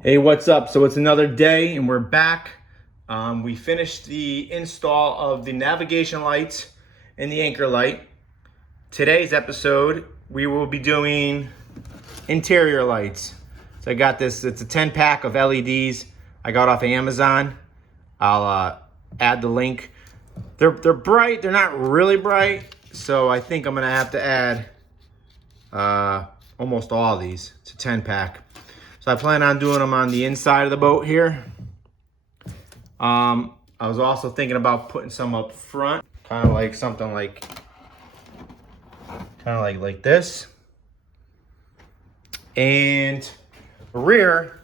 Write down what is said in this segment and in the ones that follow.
Hey, what's up? So it's another day and we're back. We finished the install of the navigation lights and the anchor light. Today's episode, we will be doing interior lights. So I got this, it's a 10 pack of LEDs I got off of Amazon. I'll add the link. They're bright, they're not really bright. So I think I'm gonna have to add almost all of these. It's a 10 pack. So I plan on doing them on the inside of the boat here. I was also thinking about putting some up front, kind of like something like, like this. And the rear,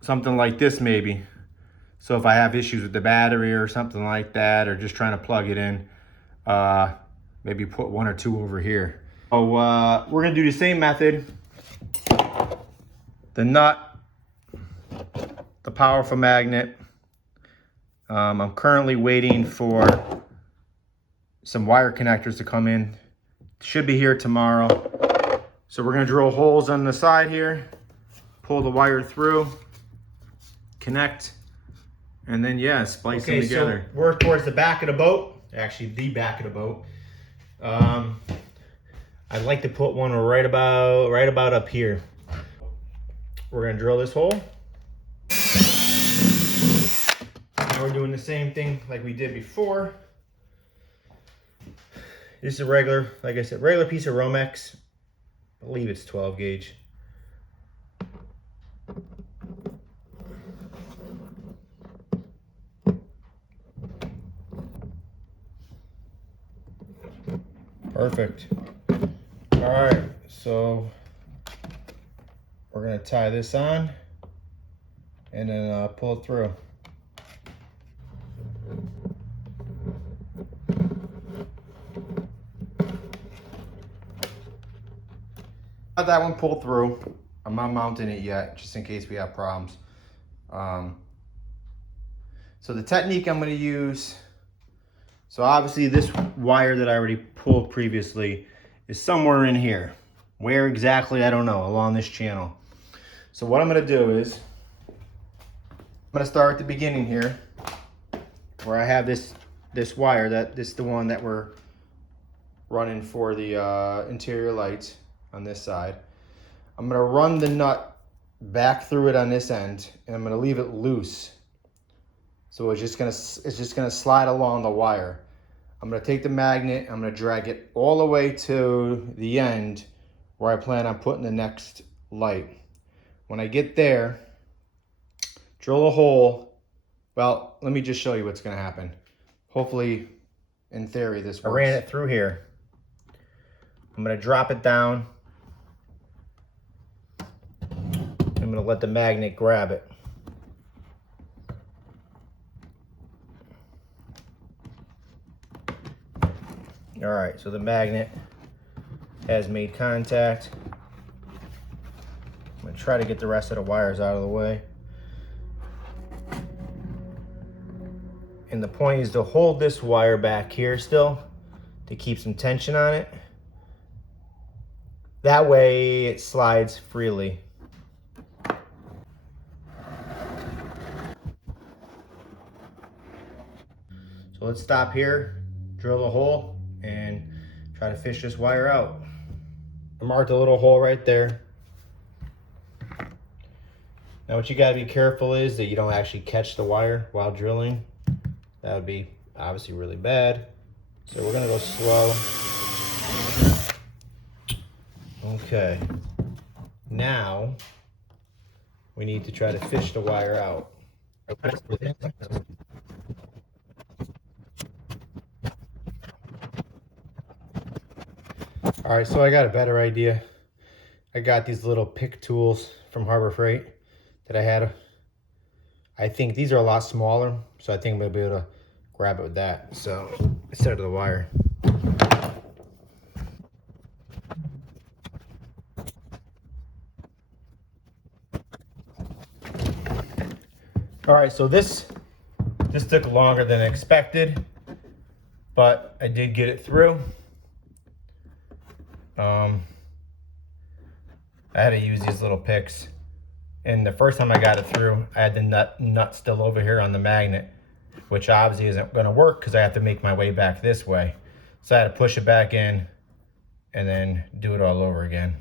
something like this maybe. So if I have issues with the battery or something like that, or just trying to plug it in, maybe put one or two over here. So we're gonna do the same method. The nut, the powerful magnet. I'm currently waiting for some wire connectors to come in. Should be here tomorrow. So we're gonna drill holes on the side here, pull the wire through, connect, and then yeah, splice them together. So we're towards the back of the boat, actually the back of the boat. I'd like to put one right about up here. We're gonna drill this hole. Now we're doing the same thing like we did before. This is a regular, like I said, regular piece of Romex. I believe it's 12 gauge. Perfect. All right, so we're gonna tie this on and then pull it through. Got that one pulled through. I'm not mounting it yet, just in case we have problems. So the technique I'm gonna use, so obviously this wire that I already pulled previously is somewhere in here. Where exactly, I don't know, along this channel. So what I'm gonna do is, I'm gonna start at the beginning here, where I have this wire, this is the one that we're running for the interior lights on this side. I'm gonna run the nut back through it on this end, and I'm gonna leave it loose. So it's just gonna slide along the wire. I'm gonna take the magnet, I'm gonna drag it all the way to the end where I plan on putting the next light. When I get there, drill a hole. Well, let me just show you what's gonna happen. Hopefully, in theory, this works. I ran it through here. I'm gonna drop it down. I'm gonna let the magnet grab it. All right, so the magnet has made contact. I'm gonna try to get the rest of the wires out of the way. And the point is to hold this wire back here still to keep some tension on it. That way it slides freely. So let's stop here, drill the hole, and try to fish this wire out. I marked a little hole right there. Now what you gotta be careful is that you don't actually catch the wire while drilling. That would be obviously really bad. So we're gonna go slow. Okay. Now we need to try to fish the wire out. All right, so I got a better idea. I got these little pick tools from Harbor Freight that I had. I think these are a lot smaller, so I think I'm gonna be able to grab it with that. So instead of the wire. All right, so this took longer than expected, but I did get it through. I had to use these little picks And the first time I got it through, I had the nut still over here on the magnet, which obviously isn't going to work because I have to make my way back this way. So I had to push it back in and then do it all over again.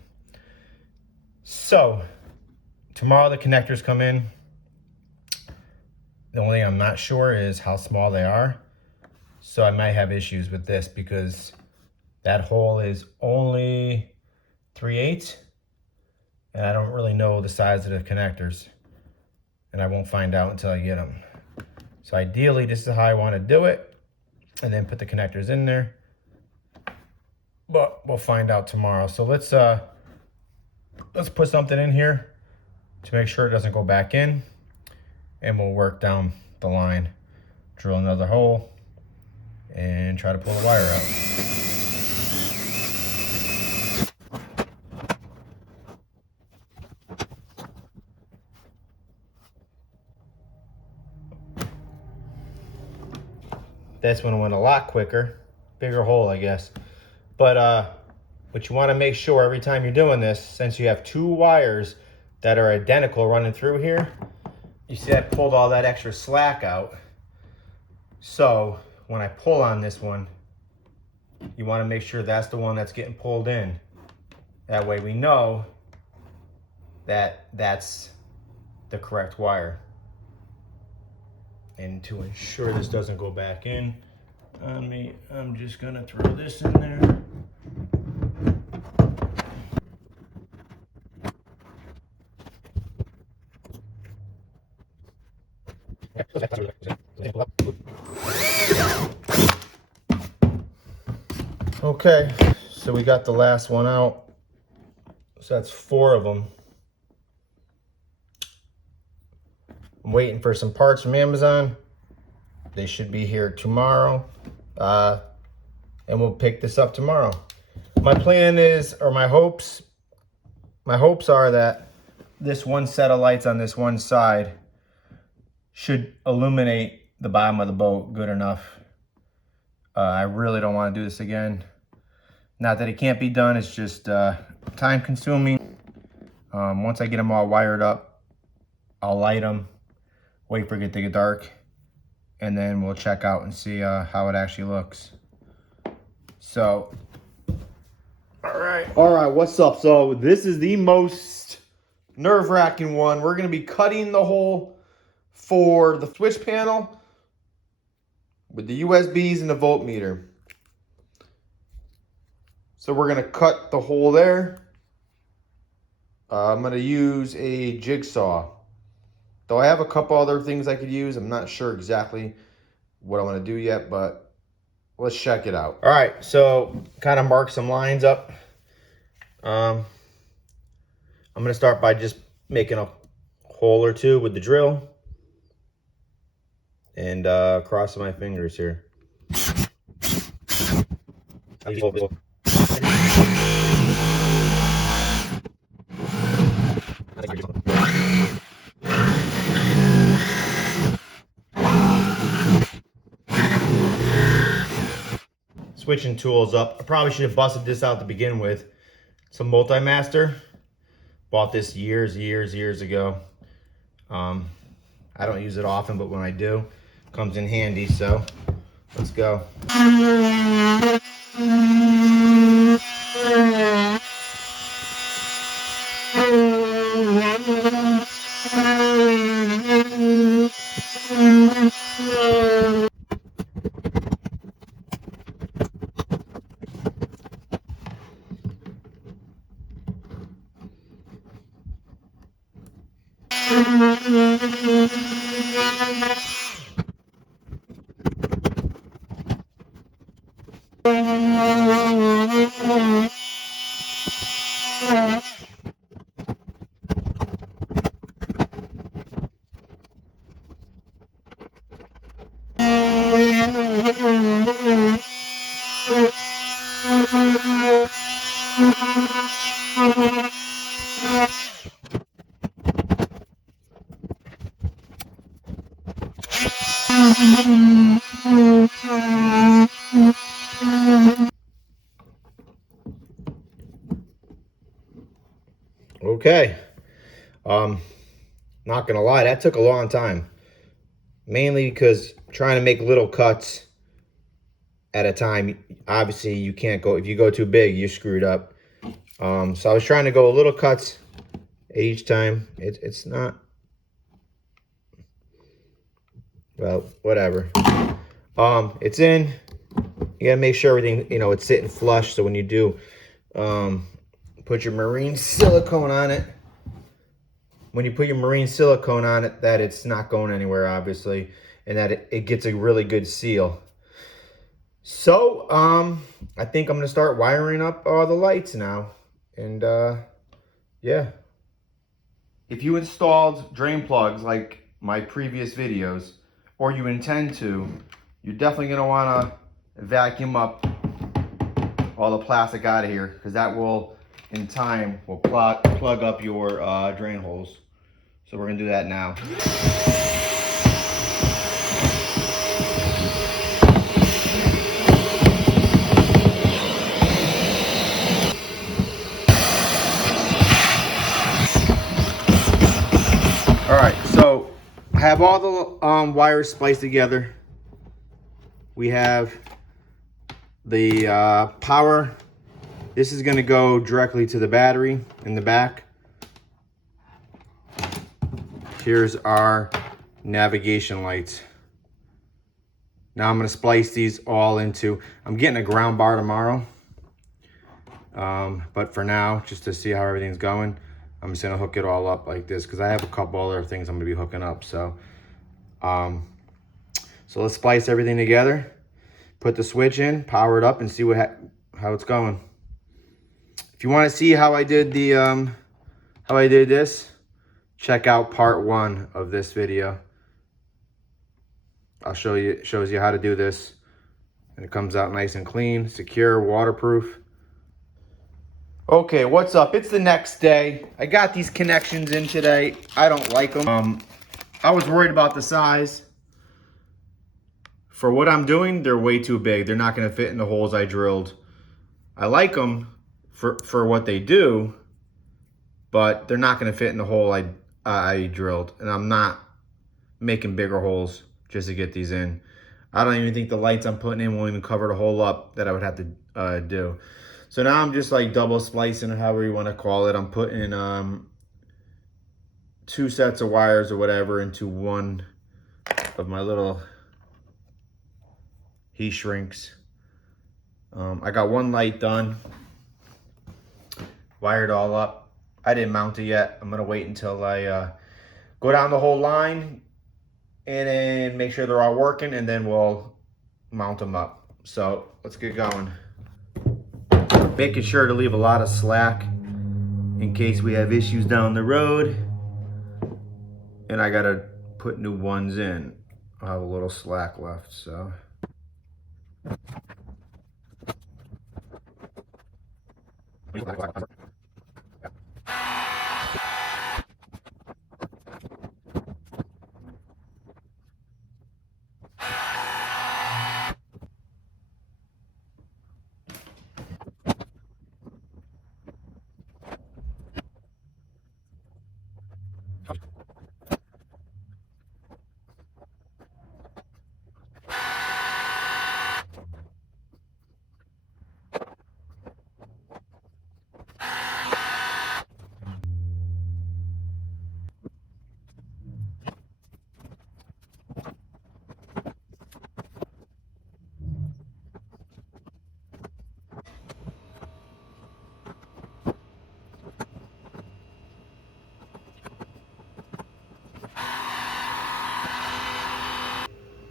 So tomorrow the connectors come in. The only thing I'm not sure is how small they are. So I might have issues with this because that hole is only 3/8, and I don't really know the size of the connectors, and I won't find out until I get them. So ideally, this is how I want to do it, and then put the connectors in there. But we'll find out tomorrow. So let's put something in here to make sure it doesn't go back in, and we'll work down the line, drill another hole, and try to pull the wire out. This one went a lot quicker, bigger hole, I guess. But what you want to make sure every time you're doing this, since you have two wires that are identical running through here, you see I pulled all that extra slack out. So when I pull on this one, you want to make sure that's the one that's getting pulled in. That way we know that that's the correct wire. And to ensure this doesn't go back in on me, I'm just gonna throw this in there. Okay, so we got the last one out. So that's 4 of them. I'm waiting for some parts from Amazon. They should be here tomorrow. And we'll pick this up tomorrow. My plan is, or my hopes are that this one set of lights on this one side should illuminate the bottom of the boat good enough. I really don't want to do this again. Not that it can't be done, it's just time consuming. Once I get them all wired up, I'll light them, wait for it to get dark, and then we'll check out and see how it actually looks. So, all right, what's up? So this is the most nerve-wracking one. We're gonna be cutting the hole for the switch panel with the USBs and the voltmeter. So we're gonna cut the hole there. I'm gonna use a jigsaw. Though I have a couple other things I could use. I'm not sure exactly what I want to do yet, but let's check it out. All right, so kind of mark some lines up. I'm gonna start by just making a hole or two with the drill and crossing my fingers here. Switching tools up. I probably should have busted this out to begin with. It's a Multimaster. Bought this years ago. I don't use it often, but when I do, it comes in handy, so let's go. Okay. Not gonna lie, that took a long time. Mainly because trying to make little cuts at a time, obviously you can't go, if you go too big, you're screwed up. So I was trying to go little cuts each time. It's not, well, whatever. It's in. You gotta make sure everything, you know, it's sitting flush. So when you do put your marine silicone on it, when you put your marine silicone on it, that it's not going anywhere, obviously, and that it gets a really good seal. So I think I'm gonna start wiring up all the lights now, and yeah. If you installed drain plugs like my previous videos, or you intend to, you're definitely gonna wanna vacuum up all the plastic out of here, because that will, in time, will plug up your drain holes. So we're gonna do that now. All right, so I have all the wires spliced together. We have the power. This is gonna go directly to the battery in the back. Here's our navigation lights. Now I'm gonna splice these all into, I'm getting a ground bar tomorrow. But for now, just to see how everything's going, I'm just gonna hook it all up like this, because I have a couple other things I'm gonna be hooking up. So so let's splice everything together, put the switch in, power it up, and see how it's going. If you want to see how I did this, check out part 1 of this video. I'll show you, it shows you how to do this, and it comes out nice and clean, secure, waterproof. Okay, what's up? It's the next day. I got these connections in today. I don't like them. I was worried about the size. For what I'm doing, they're way too big. They're not gonna fit in the holes I drilled. I like them for what they do, but they're not gonna fit in the hole I drilled. And I'm not making bigger holes just to get these in. I don't even think the lights I'm putting in will even cover the hole up that I would have to do. So now I'm just like double splicing, or however you want to call it. I'm putting 2 sets of wires or whatever into one of my little heat shrinks. I got one light done, wired all up. I didn't mount it yet. I'm gonna wait until I go down the whole line and then make sure they're all working, and then we'll mount them up. So let's get going. Making sure to leave a lot of slack in case we have issues down the road. And I gotta put new ones in. I have a little slack left, so.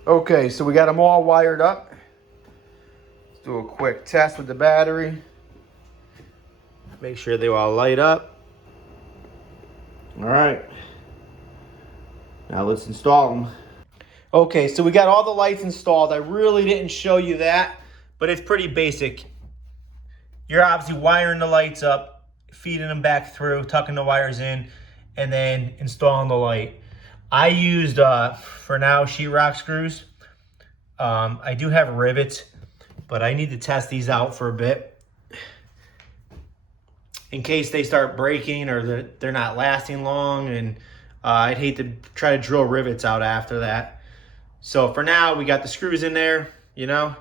Okay, so we got them all wired up. Let's do a quick test with the battery. Make sure they all light up. All right. Now let's install them. Okay, so we got all the lights installed. I really didn't show you that, but it's pretty basic. You're obviously wiring the lights up, feeding them back through, tucking the wires in, and then installing the light. I used, for now, sheetrock screws. I do have rivets, but I need to test these out for a bit in case they start breaking or they're not lasting long, and I'd hate to try to drill rivets out after that. So for now, we got the screws in there, you know.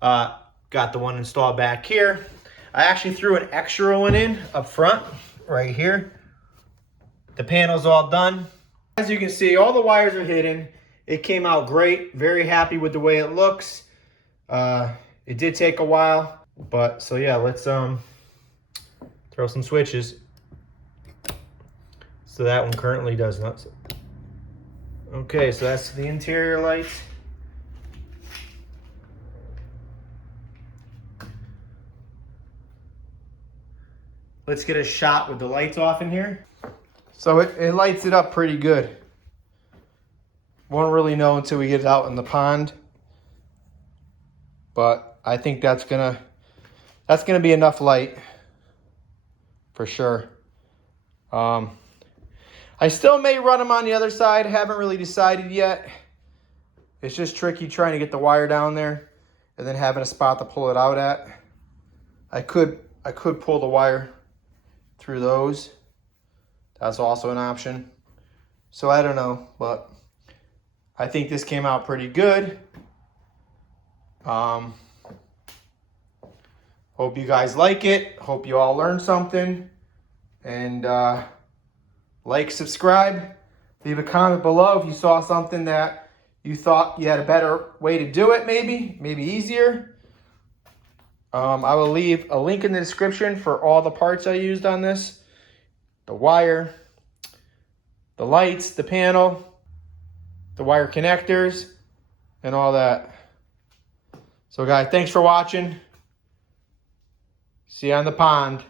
Got the one installed back here. I actually threw an extra one in up front, right here. The panel's all done. As you can see, all the wires are hidden. It came out great. Very happy with the way it looks. It did take a while, but so yeah, let's throw some switches. So that one currently does not. Okay, so that's the interior lights. Let's get a shot with the lights off in here. So it lights it up pretty good. Won't really know until we get it out in the pond. But I think that's gonna be enough light for sure. I still may run them on the other side. Haven't really decided yet. It's just tricky trying to get the wire down there and then having a spot to pull it out at. I could pull the wire through those. That's also an option. So I don't know, but I think this came out pretty good. Hope you guys like it. Hope you all learned something. And like, subscribe, leave a comment below if you saw something that you thought you had a better way to do it, maybe easier. I will leave a link in the description for all the parts I used on this. The wire, the lights, the panel, the wire connectors, and all that. So guys, thanks for watching. See you on the pond.